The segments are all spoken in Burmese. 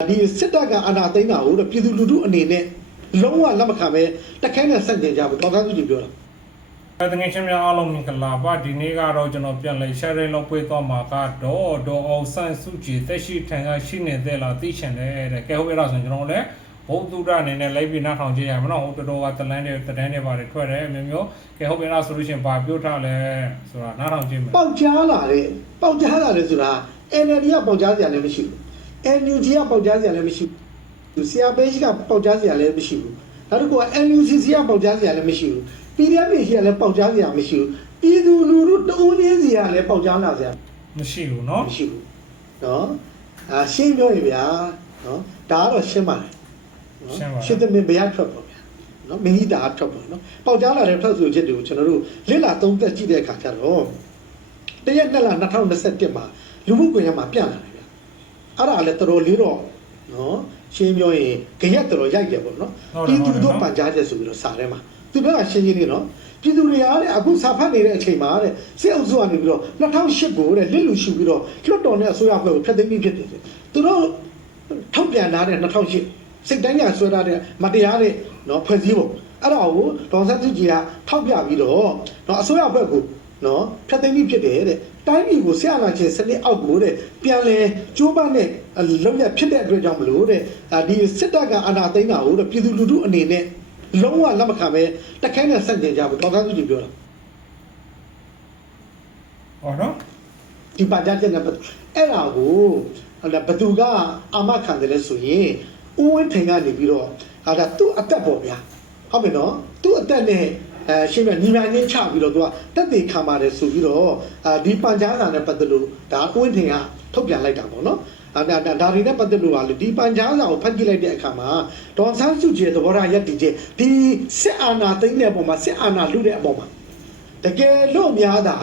ဒီစစ်တပ်ကအာဏာသိမ်းတာကိုတော့ပြည်သူလူထုအနေနဲ့လုံးဝလက်မခံပဲတက်ခဲနဲ့ဆန့်ကျင်ကြဖို့တော်တော်ကြီးပြောတာအဲတငယ်ချင်းများအားလုံးမင်္ဂလာပါဒီနေ့ကတော့ကျွန်တော်ပြန်လည် sharing လုပ်ပေးသွားမှာကတော့ဒေါ်အောင်ဆန်းစုကြည်တက်ရှိထံကရှိနေတဲ့လားသိချင်တယ်တဲ့ကဲဟုတ်ပြီလားဆိုရင်ကျွန်တော်လည်းဘုဒ္ဓဒအနေနဲ့လိုက်ပြီးနားထောင်ကြည့်ရမနော်ဟိုတော်တော်ကတလန်းတွေတန်းတွေပါတယ်ထွက်တယ်အမျိုးမျိုးကဲဟုတ်ပြီလားဆိုလို့ရှိရင်ဘာပြောထားလဲဆိုတာနားထောင်ကြည့်မယ်ပေါက်ကြားလာတဲ့ပေါက်ကြားလာတယ်ဆိုတာ NLD ကပေါက်ကြားစရာလည်းမရှိဘူး NUG ကပေါက်ကြားစရာလည်းမရှိဘူးဆရာပေးရှိကပေါက်ကြားစရာလည်းမရှိဘူးနောက်တစ်ခုက NUCC ကပေါက်ကြားစရာလည်းမရှိဘူး PDF ရှိကလည်းပေါက်ကြားစရာမရှိဘူးပြည်သူလူထုတဦးချင်းစီကလည်းပေါက်ကြားလာစရာ မရှိဘူးเนาะ မရှိဘူးเนาะအာရှင်းပြောရင်ဗျာเนาะဒါကတော့ရှင်းပါတယ်နော်ရှင်းတဲ့မင်းဘယ်ရထွက်ပေါ့ဗျာเนาะမင်းကြီးဒါထွက်ပေါ့เนาะပေါက်ကြားလာတဲ့ထွက်ဆိုချက်တွေကိုကျွန်တော်တို့လစ်လာသုံးသက်ကြည့်တဲ့အခါကျတော့တရက်နှစ်လ2021မှာလူမှုကွန်ရက်မှာပြန့်လာတယ်ဗျာ ် အဲ့ဒါလည်းတော်တော်လေးတော့နော်ရှင်းပြောရင်ဂရက်တော်တော်ရိုက်တယ်ပေါ့နော်ပြည်သူတို့ပန်ကြားချက်ဆိုပြီးတော့စာထဲမှာသူတို့ကရှင်းရှင်းလေးနော်ပြည်သူတွေကတဲ့အခုစာဖတ်နေတဲ့အချိန်မှာတဲ့စစ်အုပ်စုကနေပြီးတော့2008ကိုတဲ့လစ်လူရှုပြီးတော့လွတ်တော်နဲ့အစိုးရအဖွဲ့ကိုဖျက်သိမ်းပြီးဖြစ်တယ်သူတို့ထောက်ပြန်လာတဲ့2008စိတ်တိုင်းညာဆွဲထားတဲ့မတရားတဲ့နော်ဖွဲ့စည်းပုံအဲ့ဒါကိုဒေါ်ဆန်းစုကြည်ကထောက်ပြပြီးတော့နော်အစိုးရအဖွဲ့ကို နော်ဖျက်သိမ်းပြီးဖြစ်တယ်တဲ့တိုင်းပြည်ကိုဆရာနာချင်းစနစ်အောက်ကိုတဲ့ပြန်လဲကျိုးပန်းနဲ့လုံးရဖြစ်တဲ့အတွက်ကြောင့်မလို့တဲ့အာဒီစစ်တပ်ကအာဏာသိမ်းတာကိုတဲ့ပြည်သူလူထုအနေနဲ့လုံးဝလက်မခံပဲတက်ခဲနဲ့ဆန့်ကျင်ကြဖို့ဒေါက်တာစုကြည်ပြောတာဟောနော်ဒီပါကြတဲ့နဲ့ပတ်အဲ့ဒါကိုအဲ့ဒါဘသူကအာမခံတယ်လဲဆိုရင်ဦးဝင်းထိန်ကနေပြီးတော့ဟာဒါသူ့အသက်ပေါ့ဗျာဟုတ်ပြီနော်သူ့အသက်နဲ့ အဲရှင်းပြညီမလေးချပြီးတော့သူကတက်သေးခံပါတယ်ဆိုပြီးတော့အာဒီပန်ကြားစာနဲ့ပတ်သက်လို့ဒါဦးဝင်းထိန်ကထုတ်ပြန်လိုက်တာပေါ့နော်အဲ့ဒါဒါဒါတွေနဲ့ပတ်သက်လို့ကလေဒီပန်ကြားစာကိုဖတ်ကြည့်လိုက်တဲ့အခါမှာဒေါန်ဆန်းစုကြည်ရဲ့သဘောထားရက်တည်ချက်ဒီစစ်အာဏာသိမ်းတဲ့အပေါ်မှာစစ်အာဏာလုတဲ့အပေါ်မှာတကယ်လို့များတာ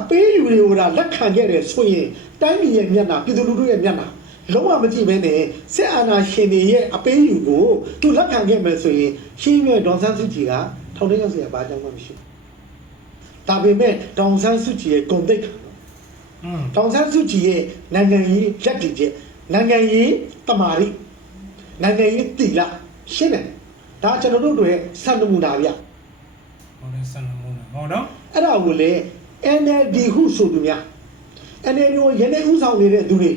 အပေးယူတွေကိုဒါလက်ခံခဲ့တယ်ဆိုရင်တိုင်းပြည်ရဲ့မျက်နှာပြည်သူလူထုရဲ့မျက်နှာလုံးဝမကြည့်ဘဲနဲ့စစ်အာဏာရှင်တွေရဲ့အပေးယူကိုသူလက်ခံခဲ့မယ်ဆိုရင်ရှင်းရဒေါန်ဆန်းစုကြည်က ထောင်ထဲရောက်စရာဘာကြောင့်မှမရှိဘူးဒါပေမဲ့တောင်ဆန်းစုကြည်ရဲ့ဂုံတိတ်ခါနော်อืมတောင်ဆန်းစုကြည်ရဲ့နိုင်ငံရေးရက်တည်ချက်နိုင်ငံရေးတမာရီနိုင်ငံရေးတီလာရှင်းတယ်ဒါကျွန်တော်တို့တွေဆန်နမူနာဗျဟုတ်တယ်ဆန်နမူနာဟုတ်တော့အဲ့ဒါကိုလေ NLD ဟုဆိုသူများ NLD ကိုယနေ့ဥဆောင်နေတဲ့သူတွေ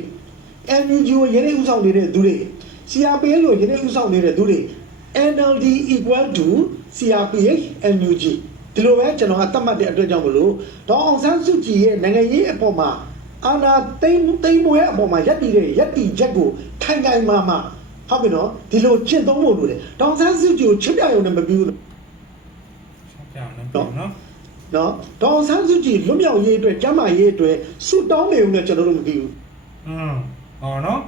NUG ကိုယနေ့ဥဆောင်နေတဲ့သူတွေ CRPL ကိုယနေ့ဥဆောင်နေတဲ့သူတွေ NLD equal to CRPH NUG ဒီလိုပဲကျွန်တော်ကသတ်မှတ်တဲ့အတွက်ကြောင့်မလို့ဒေါအောင်ဆန်းစုကြည်ရဲ့နိုင်ငံရေးအပေါ်မှာအာဏာသိမ်းသိမ်းပွဲအပေါ်မှာရပ်တည်တဲ့ရပ်တည်ချက်ကိုခိုင်ခိုင်မာမာဟုတ်ပြီနော်ဒီလိုကျင့်သုံးဖို့လိုတယ်ဒေါအောင်ဆန်းစုကြည်ကိုချစ်ပြရုံနဲ့မပြီးဘူးချက်ပြအောင်နော်နော်နော်ဒေါအောင်ဆန်းစုကြည်လွတ်မြောက်ရေးအတွက်ကျမ်းမာရေးအတွက်ဆုတောင်းနေဦးနဲ့ကျွန်တော်တို့မသိဘူးอืมဟောနော်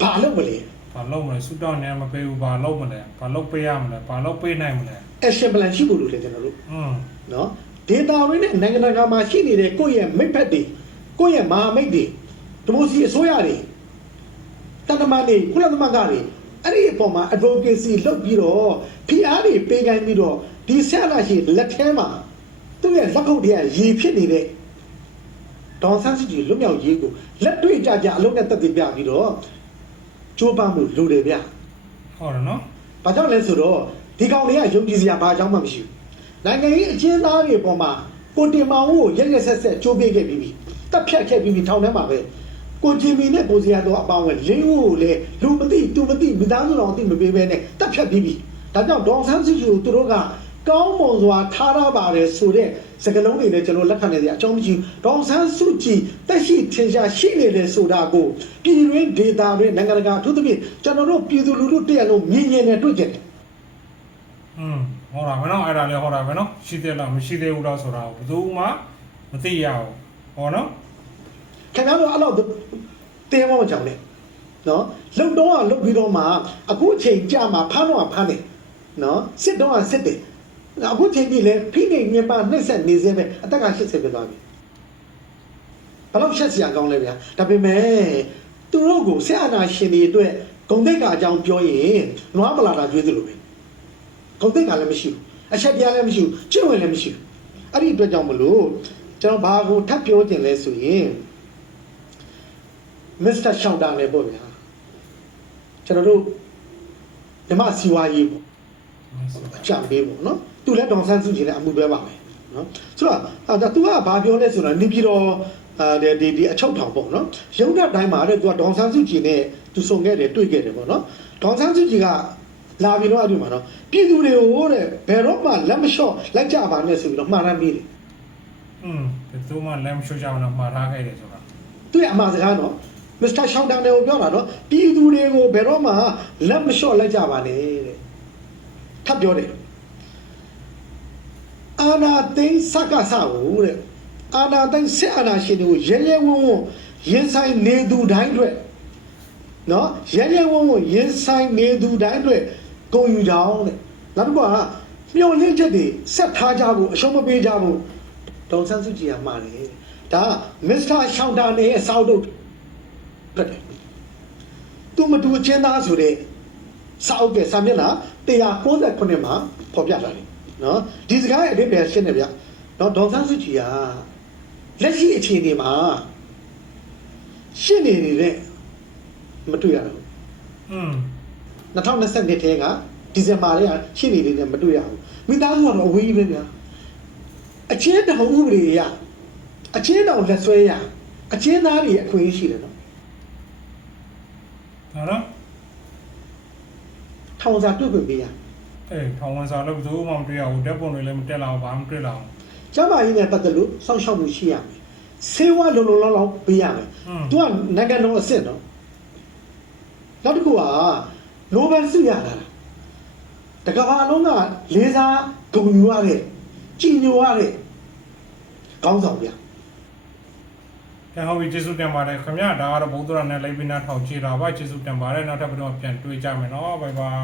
ဘာလို့မလဲ ဘာလုပ်မလဲဆူတောင်းနေမပေးဘူးဘာလုပ်မလဲဘာလုပ်ပေးရမလဲဘာလုပ်ပေးနိုင်မလဲ action plan ရှိဖို့လိုတယ်ကျွန်တော်တို့อืมနော်ဒေတာရင်းနဲ့နိုင်ငံတကာမှာရှိနေတဲ့ကိုယ့်ရဲ့မိတ်ဖက်တွေကိုယ့်ရဲ့မဟာမိတ်တွေဒီမိုစီအစိုးရတွေတန်တမန်တွေကုလသမဂ္ဂတွေအဲ့ဒီအပေါ်မှာ advocacy လုပ်ပြီးတော့ဖိအားတွေပေးကိုင်းပြီးတော့ဒီဆက်လာရှိလက်ထဲမှာသူ့ရဲ့လက်ခုပ်တွေကရေဖြစ်နေတဲ့ဒေါန်ဆန်းစုကြည်လွတ်မြောက်ရေးကိုလက်တွေ့ကြကြအလုံးနဲ့တက်တည်ပြပြီးတော့ ကြိုးပမ်းမှုလိုတယ်ဗျဟောတယ်နော်။ဘာကြောင့်လဲဆိုတော့ဒီကောင်တွေကယုံကြည်စရာဘာကြောင့်မှမရှိဘူး။နိုင်ငံရေးအချင်းသားတွေပေါ်မှာကိုတင်မောင်ကိုရက်ရက်ဆက်ဆက်ကြိုးပေးခဲ့ပြီးပြီ။တပ်ဖြတ်ခဲ့ပြီးပြီထောင်ထဲမှာပဲ။ကိုဂျင်မီနဲ့ကိုစီယာတော့အပေါင်းပဲလင်းကိုလည်းလူမသိသူမသိမိသားစုတော်အသိမပေးဘဲနဲ့တပ်ဖြတ်ပြီးပြီ။ဒါကြောင့်ဒေါန်ဆန်းစုကြည်ကိုသူတို့ကကောင်းမွန်စွာထားရပါတယ်ဆိုတဲ့ စကားလုံးတွေနဲ့ကျွန်တော်လက်ခံနေကြအကြောင်းမရှိဘူး။ဒေါန်ဆန်းစုကြည်တက်ရှိထင်ရှားရှိနေတယ်ဆိုတာကိုပြည်တွင်းဒေတာတွေနိုင်ငံတကာအထူးသဖြင့်ကျွန်တော်တို့ပြည်သူလူထုတရက်လုံးမြင်မြင်နဲ့တွေ့ကြတယ်อืมဟောတာပဲနော်အဲ့ဒါလည်းဟောတာပဲနော်ရှိသေးလားမရှိသေးဘူးလားဆိုတာဘယ်သူမှမသိရဘူးဟောနော်ခင်ဗျားတို့အဲ့လောက်တင်းမောကြောင်လေနော်လုံတော့ကလုံပြီးတော့မှအခုအချိန်ကြာမှဖမ်းတော့ဖမ်းတယ်နော်စစ်တော့ကစစ်တယ် အခုချိန်ကြီးလေဖိနေညပါနှိမ့်ဆက်နေစေပဲအသက်က80ပဲသွားပြီဘယ်တော့ရှက်စရာကောင်းလဲဗျာဒါပေမဲ့သူတို့ကိုဆက်အာနာရှင်တွေအတွက်ဂုံတိတ်ကအကြောင်းပြောရင်နွားမလာတာကျွေးသလိုပဲဂုံတိတ်ကလည်းမရှိဘူးအချက်ပြားလည်းမရှိဘူးကျင့်ဝင်လည်းမရှိဘူးအဲ့ဒီအတွက်ကြောင့်မလို့ကျွန်တော်ဘာကိုထပ်ပြောခြင်းလဲဆိုရင်မစ္စတာရှောင်းတာလည်းပေါ့ဗျာကျွန်တော်တို့ဓမ္မစီဝါရေးပေါ့ အကြံပေးပေါ့နော်သူလည်းဒေါန်ဆန်းစုကြည်လည်းအမှုတွဲပါမယ်နော်ဆိုတော့အာဒါ तू ကဘာပြောလဲဆိုတော့နေပြည်တော်အာဒီဒီဒီအချုပ်ထောင်ပေါ့နော်ရုံးတဲ့တိုင်းမှာတဲ့ तू ကဒေါန်ဆန်းစုကြည်နဲ့ तू ဆုံခဲ့တယ်တွေ့ခဲ့တယ်ပေါ့နော်ဒေါန်ဆန်းစုကြည်ကလာပြီးတော့အဲ့ဒီမှာနော်ပြည်သူတွေကိုတဲ့ဘယ်တော့မှလက်မလျှော့လိုက်ကြပါနဲ့ဆိုပြီးတော့မှားရမ်းပြီးတယ် อืมဘယ်သူမှလမ်းမလျှော့ကြအောင်တော့မှားထားခဲ့တယ်ဆိုတာ သူ့ရဲ့အမှားစကားနော်မစ္စတာရှောင်းတန်တွေကိုပြောတာနော်ပြည်သူတွေကိုဘယ်တော့မှလက်မလျှော့လိုက်ကြပါနဲ့တဲ့ ထပ်ပြောတယ်အာနာသိန်းစက္ကစကိုတဲ့အာနာသိန်းစစ်အာနာရှင်တွေကိုရဲရဲဝံ့ဝံ့ရင်ဆိုင်နေသူတိုင်းအတွက်နော်ရဲရဲဝံ့ဝံ့ရင်ဆိုင်နေသူတိုင်းအတွက်ဂုဏ်ယူကြအောင်တဲ့နောက်တစ်ခုကမျော်လင့်ချက်တွေဆက်ထားကြဖို့အရှုံးမပေးကြဖို့ဒေါန်ဆန်းစုကြည်ကမှားတယ်တဲ့ဒါကမစ္စတာရှောင်းတန်ရဲ့စောက်တော့ဖြစ်တယ်။သူမတူအချင်းသားဆိုတဲ့ စာအုပ်ကစာမျက်နှာ198မှာဖော်ပြထားတယ်နော်ဒီစကားရဲ့အဓိပ္ပာယ်ရှင်းတယ်ဗျနော်ဒေါန်ဆန်းစုကြည်ကလက်ရှိအခြေအနေမှာရှင်းနေနေတဲ့မတွေ့ရဘူးอืม2020နှစ်ထဲကဒီဇင်ဘာလေးကရှင်းနေနေတဲ့မတွေ့ရဘူးမိသားစုကတော့အဝေးကြီးပဲဗျာအချင်းတောင်ဥပဒေရအချင်းတောင်လက်ဆွဲရအချင်းသားတွေအခွင့်အရေးရှိတယ်နော် ဟာနော် ထောင်စာတွေ့ခွင့်ပေးရ အေးထောင်ဝင်စာလည်းဘယ်သူမှမတွေ့ရဘူးတက်ပုံတွေလည်းမတက်လာဘူးဘာမှမတွေ့လာဘူး ကျမ်းမာရေးနဲ့ပတ်သက်လို့စောင့်ရှောက်မှုရှိရမယ်။ဆေးဝါးလုံလုံလောက်လောက်ပေးရမယ်။ อืม तू ကနိုင်ငံတော်အဆင့်တော့နောက်တစ်ခုကနိုဘယ်ဆုရတာ။တကဘာလုံးကလေးစားဂုဏ်ယူရတဲ့ကြည်ညိုရတဲ့ကောင်းဆောင်ဗျာ ကဲဟုတ်ပြီကျေးဇူးတင်ပါတယ်ခင်ဗျာဒါကတော့ဘုဒ္ဓရာနဲ့လိပ်ပိနာထောင်ချီတာပါကျေးဇူးတင်ပါတယ်နောက်ထပ်ဘယ်တော့မှပြန်တွေ့ကြမယ်နော်ဘိုင်ဘိုင်